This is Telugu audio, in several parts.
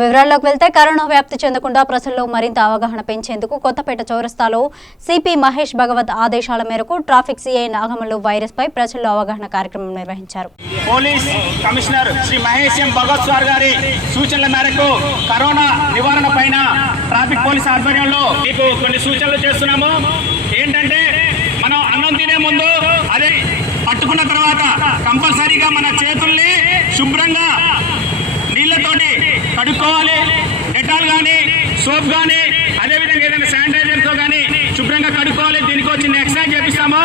వివరాల్లోకి వెళ్తే కరోనా వ్యాప్తి చెందకుండా ప్రజల్లో మరింత అవగాహన పెంచేందుకు కొత్తపేట చౌరస్తాలో సిపి మహేష్ భగవత్ ఆదేశాల మేరకు ట్రాఫిక్ సిఐ నాగమల్లు వైరస్ పై ప్రజల్లో అవగాహన కార్యక్రమం నిర్వహించారు. Police commissioner Shri Mahesh Bhagwat sir గారి సూచనల మేరకు కరోనా నివారణ పైన ట్రాఫిక్ పోలీస్ ఆధ్వర్యంలో మీకు కొన్ని సూచనలు చేస్తున్నాము. ఏంటంటే మనం అన్నం తినే ముందు అదే పట్టుకున్న తర్వాత కంపల్సరీగా మన చేతుల్ని శుభ్రంగా నీళ్లతోటి కడుక్కోవాలి. డెటాల్ కానీ సోప్ కానీ అదేవిధంగా ఏదైనా శానిటైజర్తో కానీ శుభ్రంగా కడుక్కోవాలి. దీనికి వచ్చిన ఎక్సర్సైజ్ చేపిస్తాము.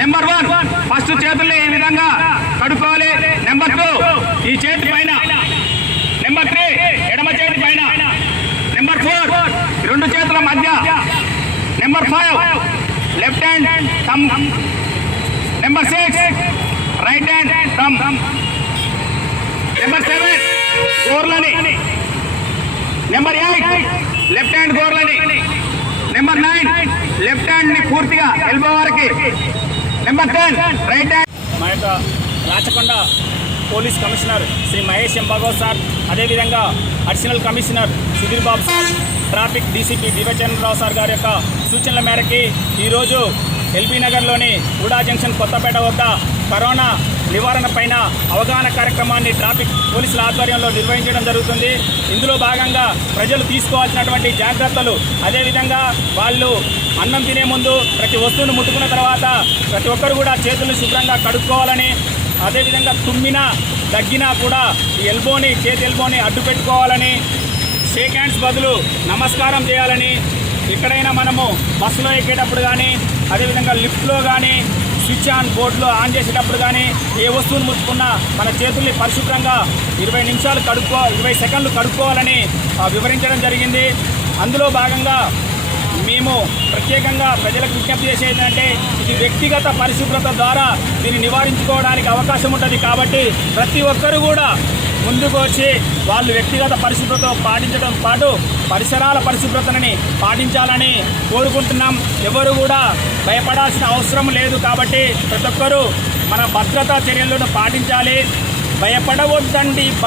నెంబర్ 1 ఫస్ట్ చేతుల్ని ఈ విధంగా కడుక్కోవాలి. నెంబర్ 2 ఈ చేతి పైన. నెంబర్ 3 ఎడమ చేతి పైన. నెంబర్ 4 రెండు చేతుల మధ్య. Number 5 left hand thumb. Number 6 right hand thumb. Number 7 గోర్లని. నెంబర్ 8 లెఫ్ట్ హ్యాండ్ గోర్లని. నెంబర్ 9 లెఫ్ట్ హ్యాండ్ ని పూర్తిగా ఎల్బో వరకు. Number 10 right hand. మా యొక్క Rachakonda police commissioner Shri Mahesh Bhagwat sir, అదేవిధంగా additional commissioner Sudheer Babu sir, traffic DCP Divya Chandra Rao sir గారి యొక్క సూచనల మేరకి ఈరోజు ఎల్బీ నగర్లోని ఊడా జంక్షన్ కొత్తపేట వద్ద కరోనా నివారణ పైన అవగాహన కార్యక్రమాన్ని ట్రాఫిక్ పోలీసుల ఆధ్వర్యంలో నిర్వహించడం జరుగుతుంది. ఇందులో భాగంగా ప్రజలు తీసుకోవాల్సినటువంటి జాగ్రత్తలు, అదేవిధంగా వాళ్ళు అన్నం తినే ముందు ప్రతి వస్తువును ముట్టుకున్న తర్వాత ప్రతి ఒక్కరు కూడా చేతులను శుభ్రంగా కడుక్కోవాలని, అదేవిధంగా తుమ్మినా దగ్గినా కూడా ఈ చేతి ఎల్బోని అడ్డు పెట్టుకోవాలని, షేక్ హ్యాండ్స్ బదులు నమస్కారం చేయాలని, ఎక్కడైనా మనము బస్సులో ఎక్కేటప్పుడు కానీ అదేవిధంగా లిఫ్ట్లో కానీ స్విచ్ ఆన్ బోర్డులో ఆన్ చేసేటప్పుడు కానీ ఏ వస్తువును ముట్టుకున్నా మన చేతుల్ని పరిశుభ్రంగా 20 సెకండ్లు కడుక్కోవాలని వివరించడం జరిగింది. అందులో భాగంగా మేము ప్రత్యేకంగా ప్రజలకు విజ్ఞప్తి చేసేది ఏంటంటే ఇది వ్యక్తిగత పరిశుభ్రత ద్వారా దీన్ని నివారించుకోవడానికి అవకాశం ఉంటుంది. కాబట్టి ప్రతి ఒక్కరూ కూడా ముందుకు వచ్చి వాళ్ళు వ్యక్తిగత పరిశుభ్రత పాటించడం పాటు పరిసరాల పరిశుభ్రతని పాటించాలని కోరుకుంటున్నాం. ఎవరు కూడా భయపడాల్సిన అవసరం లేదు. కాబట్టి ప్రతి ఒక్కరూ మన భద్రతా చర్యలను పాటించాలి. భయపడవద్దండి.